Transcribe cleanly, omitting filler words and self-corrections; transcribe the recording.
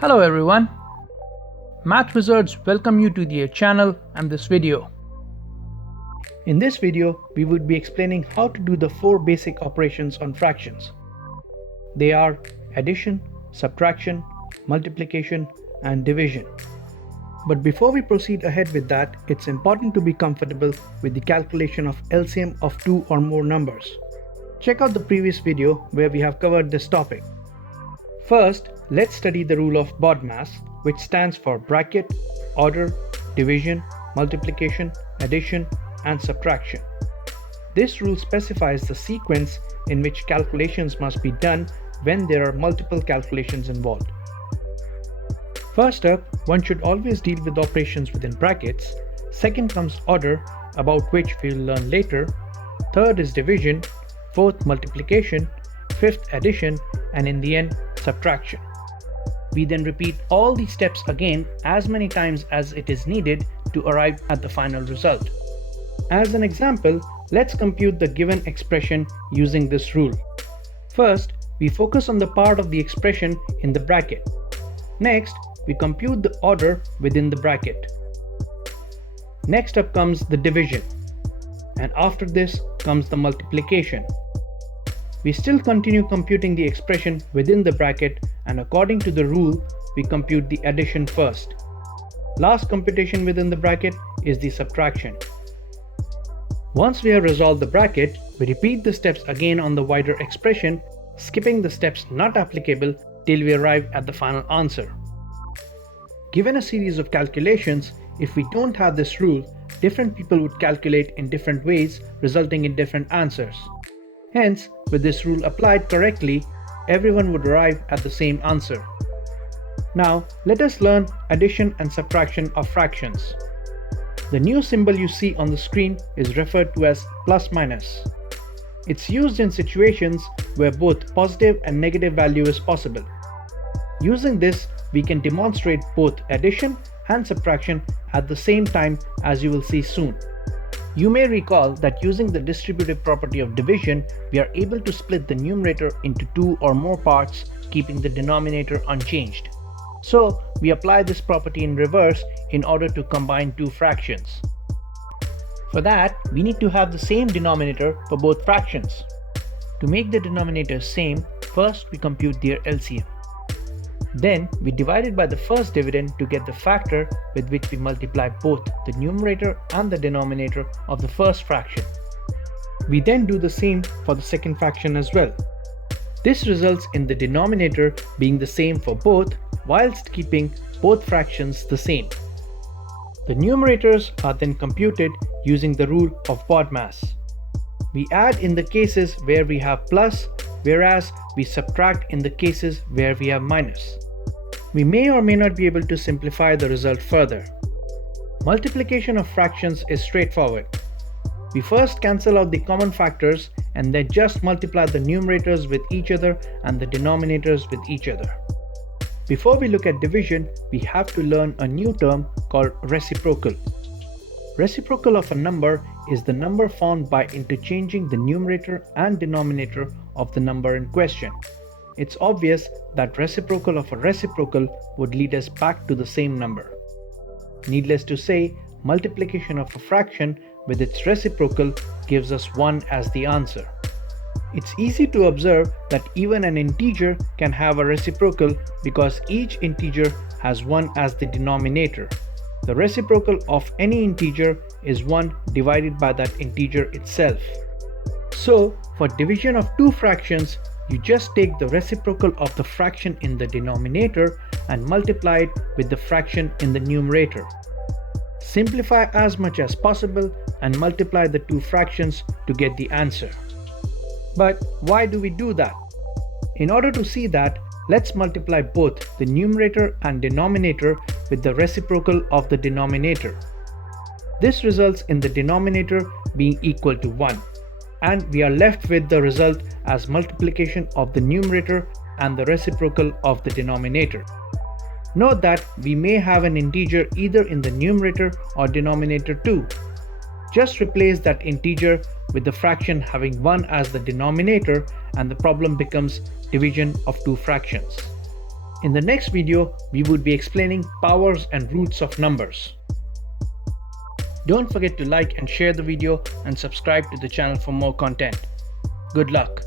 Hello everyone. Math Wizards welcome you to their channel and this video. In this video, we would be explaining how to do the 4 basic operations on fractions. They are addition, subtraction, multiplication, and division. But before we proceed ahead with that, it's important to be comfortable with the calculation of LCM of 2 or more numbers. Check out the previous video where we have covered this topic. First, let's study the rule of BODMAS, which stands for bracket, order, division, multiplication, addition, and subtraction. This rule specifies the sequence in which calculations must be done when there are multiple calculations involved. First up, one should always deal with operations within brackets. Second comes order, about which we'll learn later. Third is division. Fourth, multiplication. Fifth, addition. And in the end, subtraction. We then repeat all these steps again as many times as it is needed to arrive at the final result. As an example, let's compute the given expression using this rule. First, we focus on the part of the expression in the bracket. Next, we compute the order within the bracket. Next up comes the division. And after this comes the multiplication. We still continue computing the expression within the bracket, and according to the rule, we compute the addition first. Last computation within the bracket is the subtraction. Once we have resolved the bracket, we repeat the steps again on the wider expression, skipping the steps not applicable till we arrive at the final answer. Given a series of calculations, if we don't have this rule, different people would calculate in different ways, resulting in different answers. Hence, with this rule applied correctly, everyone would arrive at the same answer. Now, let us learn addition and subtraction of fractions. The new symbol you see on the screen is referred to as plus minus. It's used in situations where both positive and negative value is possible. Using this, we can demonstrate both addition and subtraction at the same time, as you will see soon. You may recall that using the distributive property of division, we are able to split the numerator into 2 or more parts, keeping the denominator unchanged. So, we apply this property in reverse in order to combine 2 fractions. For that, we need to have the same denominator for both fractions. To make the denominators same, first we compute their LCM. Then we divide it by the first dividend to get the factor with which we multiply both the numerator and the denominator of the first fraction. We then do the same for the second fraction as well. This results in the denominator being the same for both, whilst keeping both fractions the same. The numerators are then computed using the rule of BODMAS. We add in the cases where we have plus, whereas we subtract in the cases where we have minus. We may or may not be able to simplify the result further. Multiplication of fractions is straightforward. We first cancel out the common factors and then just multiply the numerators with each other and the denominators with each other. Before we look at division, we have to learn a new term called reciprocal. Reciprocal of a number is the number found by interchanging the numerator and denominator of the number in question. It's obvious that reciprocal of a reciprocal would lead us back to the same number. Needless to say, multiplication of a fraction with its reciprocal gives us 1 as the answer. It's easy to observe that even an integer can have a reciprocal because each integer has 1 as the denominator. The reciprocal of any integer is 1 divided by that integer itself. So, for division of 2 fractions, you just take the reciprocal of the fraction in the denominator and multiply it with the fraction in the numerator. Simplify as much as possible and multiply the 2 fractions to get the answer. But why do we do that? In order to see that, let's multiply both the numerator and denominator with the reciprocal of the denominator. This results in the denominator being equal to 1. And we are left with the result as multiplication of the numerator and the reciprocal of the denominator. Note that we may have an integer either in the numerator or denominator too. Just replace that integer with the fraction having 1 as the denominator and the problem becomes division of 2 fractions. In the next video, we would be explaining powers and roots of numbers. Don't forget to like and share the video and subscribe to the channel for more content. Good luck!